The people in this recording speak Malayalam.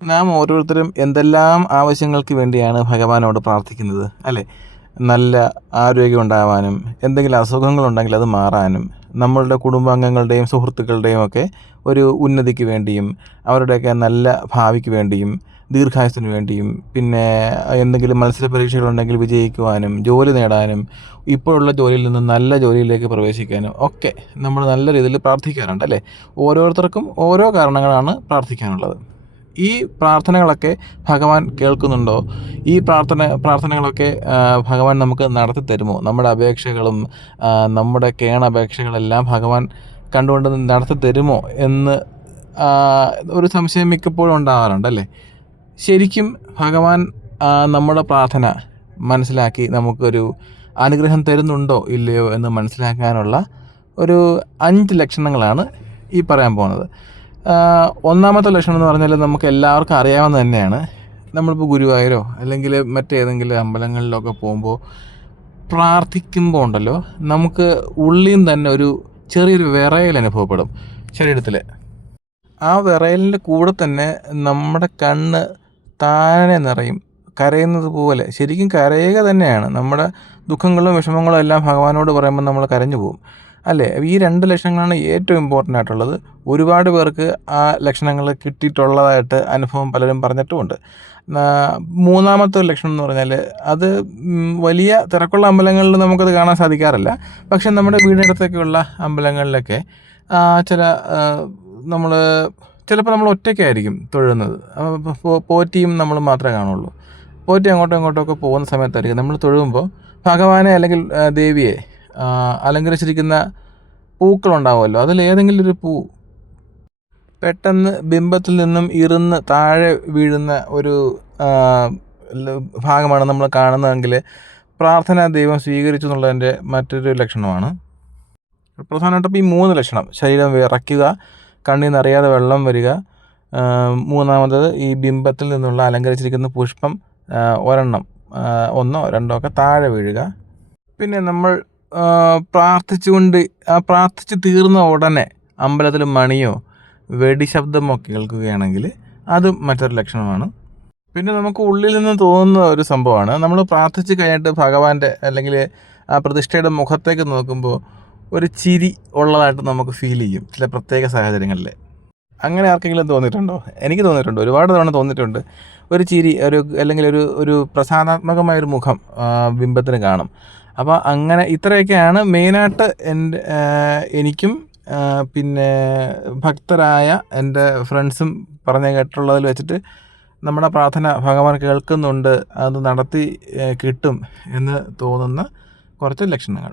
നാം ഓരോരുത്തരും എന്തെല്ലാം ആവശ്യങ്ങൾക്ക് വേണ്ടിയാണ് ഭഗവാനോട് പ്രാർത്ഥിക്കുന്നത് അല്ലേ? നല്ല ആരോഗ്യം ഉണ്ടാവാനും, എന്തെങ്കിലും അസുഖങ്ങളുണ്ടെങ്കിൽ അത് മാറാനും, നമ്മളുടെ കുടുംബാംഗങ്ങളുടെയും സുഹൃത്തുക്കളുടെയും ഒക്കെ ഒരു ഉന്നതിക്ക് വേണ്ടിയും, അവരുടെയൊക്കെ നല്ല ഭാവിക്ക് വേണ്ടിയും, ദീർഘായുസ്സിന് വേണ്ടിയും, പിന്നെ എന്തെങ്കിലും മത്സര പരീക്ഷകളുണ്ടെങ്കിൽ വിജയിക്കുവാനും, ജോലി നേടാനും, ഇപ്പോഴുള്ള ജോലിയിൽ നിന്ന് നല്ല ജോലിയിലേക്ക് പ്രവേശിക്കാനും ഒക്കെ നമ്മൾ നല്ല രീതിയിൽ പ്രാർത്ഥിക്കാറുണ്ട് അല്ലേ? ഓരോരുത്തർക്കും ഓരോ കാരണങ്ങളാണ് പ്രാർത്ഥിക്കാനുള്ളത്. ഈ പ്രാർത്ഥനകളൊക്കെ ഭഗവാൻ കേൾക്കുന്നുണ്ടോ? ഈ പ്രാർത്ഥനകളൊക്കെ ഭഗവാൻ നമുക്ക് നടത്തി തരുമോ? നമ്മുടെ അപേക്ഷകളും നമ്മുടെ കേണപേക്ഷകളെല്ലാം ഭഗവാൻ കണ്ടുകൊണ്ട് നടത്തി തരുമോ എന്ന് ഒരു സംശയം മിക്കപ്പോഴും ഉണ്ടാവാറുണ്ടല്ലേ? ശരിക്കും ഭഗവാൻ നമ്മുടെ പ്രാർത്ഥന മനസ്സിലാക്കി നമുക്കൊരു അനുഗ്രഹം തരുന്നുണ്ടോ ഇല്ലയോ എന്ന് മനസ്സിലാക്കാനുള്ള ഒരു 5 ലക്ഷണങ്ങളാണ് ഈ പറയാൻ പോകുന്നത്. ഒന്നാമത്തെ ലക്ഷണം എന്ന് പറഞ്ഞാൽ നമുക്ക് എല്ലാവർക്കും അറിയാവുന്നത് തന്നെയാണ്. നമ്മളിപ്പോൾ ഗുരുവായൂരോ അല്ലെങ്കിൽ മറ്റേതെങ്കിലും അമ്പലങ്ങളിലൊക്കെ പോകുമ്പോൾ പ്രാർത്ഥിക്കുമ്പോൾ ഉണ്ടല്ലോ, നമുക്ക് ഉള്ളിൽ തന്നെ ഒരു ചെറിയൊരു വിറയൽ അനുഭവപ്പെടും ശരീരത്തിൽ. ആ വിറയലിൻ്റെ കൂടെ തന്നെ നമ്മുടെ കണ്ണ് താനെ നിറയും, കരയുന്നത് പോലെ. ശരിക്കും കരയുക തന്നെയാണ്. നമ്മുടെ ദുഃഖങ്ങളും വിഷമങ്ങളും എല്ലാം ഭഗവാനോട് പറയുമ്പോൾ നമ്മൾ കരഞ്ഞു പോകും അല്ലേ? ഈ 2 ലക്ഷണങ്ങളാണ് ഏറ്റവും ഇമ്പോർട്ടൻ്റ് ആയിട്ടുള്ളത്. ഒരുപാട് പേർക്ക് ആ ലക്ഷണങ്ങൾ കിട്ടിയിട്ടുള്ളതായിട്ട് അനുഭവം പലരും പറഞ്ഞിട്ടുമുണ്ട്. മൂന്നാമത്തെ ലക്ഷണം എന്ന് പറഞ്ഞാൽ അത് വലിയ തിരക്കുള്ള അമ്പലങ്ങളിൽ നമുക്കത് കാണാൻ സാധിക്കാറില്ല. പക്ഷെ നമ്മുടെ വീടിനടുത്തൊക്കെയുള്ള അമ്പലങ്ങളിലൊക്കെ ചില നമ്മൾ ചിലപ്പോൾ നമ്മൾ ഒറ്റയ്ക്കായിരിക്കും തൊഴുന്നത്. പോറ്റിയും നമ്മൾ മാത്രമേ കാണുള്ളൂ. പോറ്റി അങ്ങോട്ടും ഇങ്ങോട്ടുമൊക്കെ പോകുന്ന സമയത്തായിരിക്കും നമ്മൾ തൊഴുമ്പോൾ ഭഗവാനെ അല്ലെങ്കിൽ ദേവിയെ അലങ്കരിച്ചിരിക്കുന്ന പൂക്കളുണ്ടാവുമല്ലോ, അതിലേതെങ്കിലും ഒരു പൂ പെട്ടെന്ന് ബിംബത്തിൽ നിന്നും ഇറുന്ന് താഴെ വീഴുന്ന ഒരു ഭാഗമാണ് നമ്മൾ കാണുന്നതെങ്കിൽ പ്രാർത്ഥന ദൈവം സ്വീകരിച്ചു എന്നുള്ളതിൻ്റെ മറ്റൊരു ലക്ഷണമാണ്. പ്രധാനമായിട്ടും ഈ 3 ലക്ഷണം: ശരീരം വിറയ്ക്കുക, കണ്ണിൽ നിറയാതെ വെള്ളം വരിക, മൂന്നാമത്തത് ഈ ബിംബത്തിൽ നിന്നുള്ള അലങ്കരിച്ചിരിക്കുന്ന പുഷ്പം ഒന്നോ രണ്ടോ ഒക്കെ താഴെ വീഴുക. പിന്നെ നമ്മൾ പ്രാർത്ഥിച്ച് തീർന്ന ഉടനെ അമ്പലത്തിൽ മണിയോ വെടിശബ്ദമോ കേൾക്കുകയാണെങ്കിൽ അതും മറ്റൊരു ലക്ഷണമാണ്. പിന്നെ നമുക്ക് ഉള്ളിൽ നിന്ന് തോന്നുന്ന ഒരു സംഭവമാണ്, നമ്മൾ പ്രാർത്ഥിച്ച് കഴിഞ്ഞിട്ട് ഭഗവാന്റെ അല്ലെങ്കിൽ ആ പ്രതിഷ്ഠയുടെ മുഖത്തേക്ക് നോക്കുമ്പോൾ ഒരു ചിരി ഉള്ളതായിട്ട് നമുക്ക് ഫീൽ ചെയ്യും ചില പ്രത്യേക സാഹചര്യങ്ങളിൽ. അങ്ങനെ ആർക്കെങ്കിലും തോന്നിയിട്ടുണ്ടോ? എനിക്ക് തോന്നിയിട്ടുണ്ട്, ഒരുപാട് തവണ തോന്നിയിട്ടുണ്ട്. ഒരു ചിരി, അല്ലെങ്കിൽ ഒരു പ്രസാദാത്മകമായൊരു മുഖം ബിംബത്തിന് കാണും. അപ്പോൾ അങ്ങനെ ഇത്രയൊക്കെയാണ് മെയിനായിട്ട് എനിക്കും പിന്നെ ഭക്തരായ എൻ്റെ ഫ്രണ്ട്സും പറഞ്ഞു കേട്ടിട്ടുള്ളതിൽ വെച്ചിട്ട് നമ്മുടെ പ്രാർത്ഥന ഭഗവാൻ കേൾക്കുന്നുണ്ട്, അത് നടത്തി കിട്ടും എന്ന് തോന്നുന്ന കുറച്ച് ലക്ഷണങ്ങൾ.